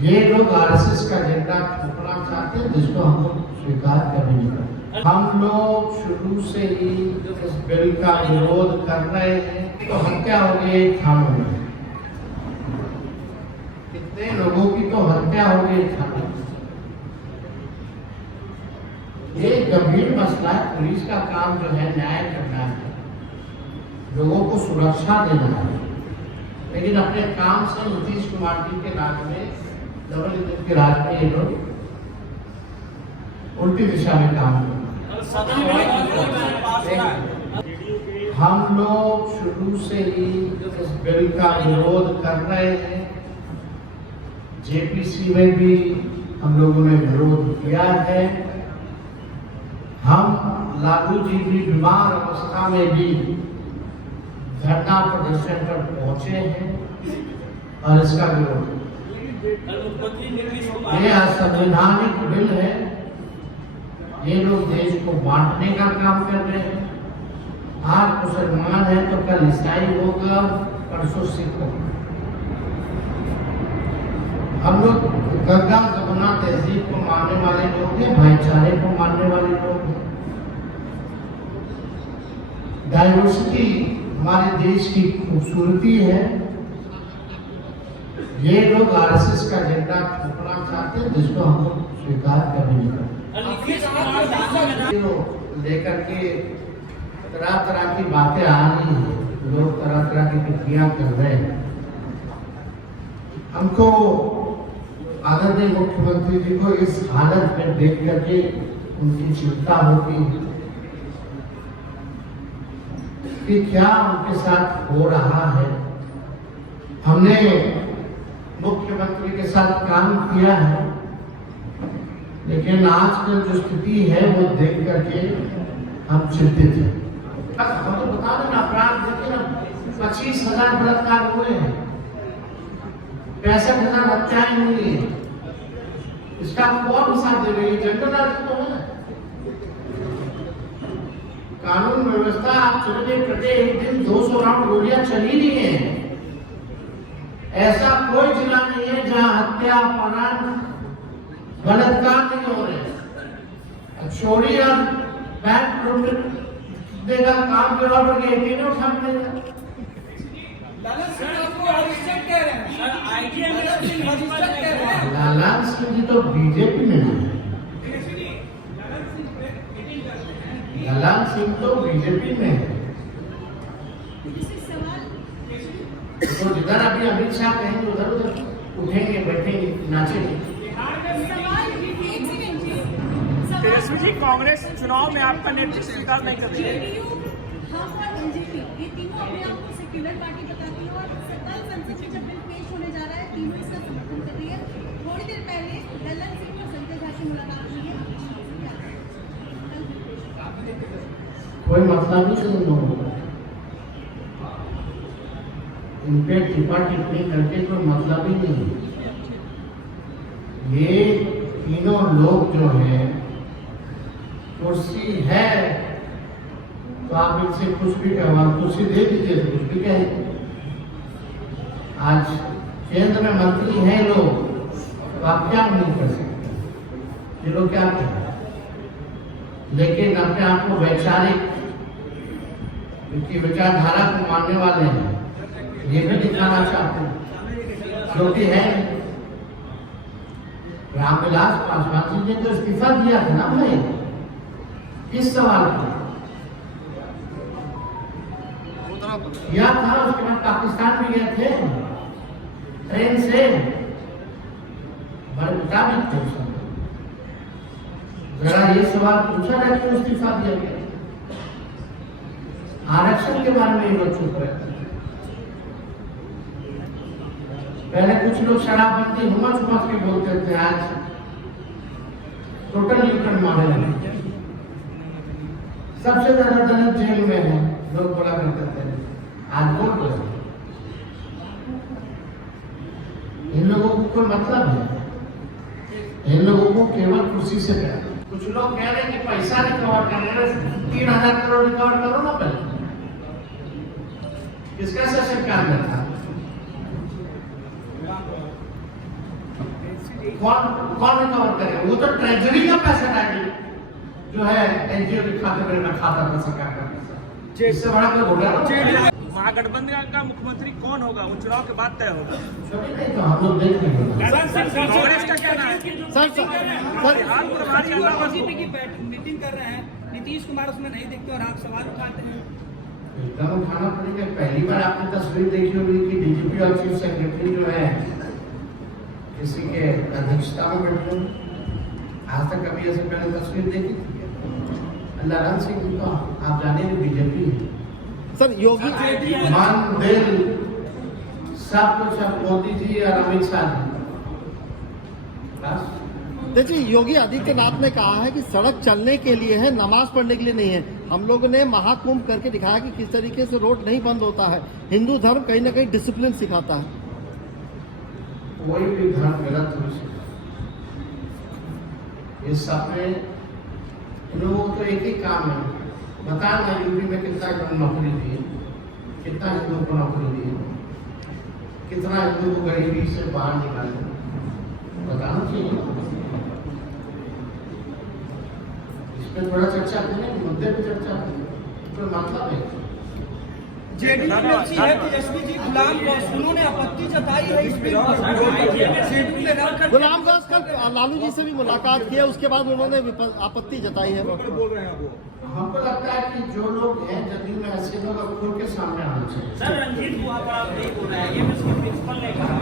ये लोग आरएसएस का एजेंडा थोपना चाहते हैं, जिसको हम लोग स्वीकार कभी नहीं करते। हम लोग शुरू से ही इस बिल का विरोध कर रहे हैं। तो हत्या हो गई थानों में, कितने लोगों की तो हत्या हो गई थानों में। ये गंभीर मसला है। पुलिस का काम जो है न्याय करना है, लोगों को सुरक्षा देना है, लेकिन अपने काम से नीतीश कुमार जी के राज में, डबल इंजन के राज में ये लोग उल्टी दिशा में काम कर रहे हैं। हम लोग शुरू से ही इस बिल का विरोध कर रहे हैं। जेपीसी में भी हम लोगों ने विरोध किया है। हम लागू जी भी बीमार अवस्था में भी धरना प्रदर्शन पर पहुंचे हैं और इसका विरोध। ये असंवैधानिक बिल है। ये लोग देश को बांटने का काम कर रहे हैं। आज मुसलमान है तो कल ईसाई होगा, परसों सिख होगा। हम लोग गंगा जमुना तहजीब को मानने वाले लोग हैं, भाईचारे को मानने वाले लोग हैं। डाइवर्सिटी हमारे देश की खूबसूरती है। ये लोग आरएसएस का एजेंडा थोपना चाहते हैं, जिसको हम लोग स्वीकार कभी नहीं करते। लेकर के तरह तरह की बातें आ रही हैं, लोग तरह तरह की टिप्पणियां कर रहे हैं। हमको आदरणीय मुख्यमंत्री जी को इस हालत में देख करके उनकी चिंता होती कि क्या उनके साथ हो रहा है। हमने मुख्यमंत्री के साथ काम किया है, लेकिन आजकल जो स्थिति है वो देख करके हम चिंतित हैं। हम तो बता दें, अपराध देखिए ना, 25,000 बलात्कार हुए हैं, 65,000 हत्याएं हुई है। इसका कौन हिसाब दे रही है? जनरल राज तो है। कानून व्यवस्था आप चलने प्रत्येक दिन 200 राउंड गोलियां चली रही है। ऐसा कोई जिला नहीं है जहां हत्या, अपहरण, बलात्कार नहीं हो रहे। चोरी और बैंक लूटने का काम जो ऑर्डर के नहीं उठा देगा। लालन सिंह जी तो बीजेपी में है। लालन सिंह तो बीजेपी में है। तो जिधर अभी अमित शाह कहेंगे उधर उधर उठेंगे, बैठेंगे, नाचेंगे। तेजस्वी जी, कांग्रेस चुनाव में आपका नेतृत्व स्वीकार नहीं कर रही है। हम और बीजेपी ये तीनों अपने आप को सेक्युलर पार्टी बताती है और कल संसद में जब बिल पेश होने जा रहा है, तीनों इसका समर्थन कर रही है। थोड़ी देर पहले ललन सिंह और संजय झा से मुलाकात हुई है। कोई मतलब नहीं है लोगों को, इन पे टिप्पा टिप्पणी करके कोई मतलब ही नहीं। ये तीनों लोग जो हैं, कुर्सी है तो आप इनसे कुछ भी कहवा, कुर्सी दे दीजिए तो कुछ भी कहेंगे। आज केंद्र में मंत्री हैं लोग, तो आप क्या नहीं कर सकते। ये लोग क्या कहें, लेकिन अपने आप को वैचारिक, उनकी विचारधारा को मानने वाले हैं, ये भी दिखाना चाहते हैं, जो कि है। रामविलास पासवान जी ने तो इस्तीफा दिया था ना भाई, किस सवाल पर किया था? उसके बाद पाकिस्तान भी गए थे ट्रेन से, बड़े मुताबिक थे। जरा ये सवाल पूछा जाए क्यों इस्तीफा दिया गया। आरक्षण के बारे में ये लोग चुप रहते हैं। पहले कुछ लोग शराबबंदी हुमस हुमस के बोलते थे, आज टोटल लिखन मारे हैं। सबसे ज्यादा दलित जेल में है, लोग बोला करते थे, आज बोल रहे। इन लोगों को कोई मतलब है? इन लोगों को केवल कुर्सी से प्यार। कुछ लोग कह रहे हैं कि पैसा रिकवर करने 3,000 करोड़ रिकवर करो ना पहले। किसका सेशन काम करता? कौन रिकवर करेगा? वो तो ट्रेजरी का पैसा डायरेक्ट जो है एनजीओ के खाते में रखा था सरकार का पैसा। इससे बड़ा कोई घोटाला महागठबंधन का मुख्यमंत्री कौन होगा वो चुनाव के बाद तय होगा। नहीं तो हम लोग देख लेंगे। कांग्रेस का क्या नाम है? सर बिहार प्रभारी अलावा बीजेपी की मीटिंग कर रहे हैं, नीतीश कुमार उसमें नहीं दिखते और आप सवाल उठाते हैं। एकदम उठाना पड़ेगा। पहली बार आपने तस्वीर देखी होगी कि डीजीपी और चीफ सेक्रेटरी जो है किसी के अध्यक्षता में बैठे। आज तक कभी ऐसे पहले तस्वीर देखी थी? ललन सिंह तो आप जाने बीजेपी है। सर योगी मन दिल सब कुछ अब मोदी जी और अमित शाह जी। बस देखिए, योगी आदित्यनाथ ने कहा है कि सड़क चलने के लिए है, नमाज पढ़ने के लिए नहीं है। हम लोगों ने महाकुंभ करके दिखाया कि किस तरीके से रोड नहीं बंद होता है। हिंदू धर्म कहीं ना कहीं डिसिप्लिन सिखाता है। कोई भी धर्म गलत हो सकता। इस सब में इन लोगों को तो एक ही काम है, बताना यूपी में कितना नौकरी दी, कितना हिंदुओं को नौकरी दी, कितना हिंदुओं को गरीबी से बाहर निकाले, बताना चाहिए। इसमें थोड़ा चर्चा करें, मुद्दे पे चर्चा करें, कोई मतलब है। जेडीयू एमएलसी है तेजस्वी जी गुलाम गौस, उन्होंने आपत्ति जताई है इस बिल पर। गुलाम गौस कल लालू जी से भी मुलाकात की है, उसके बाद उन्होंने आपत्ति जताई है। हमको लगता है कि जो लोग हैं जदयू में ऐसे लोग अब खुल के सामने आना चाहिए। सर रंजीत बुआ पर आप नहीं बोल रहे हैं, ये प्रिंसिपल ने कहा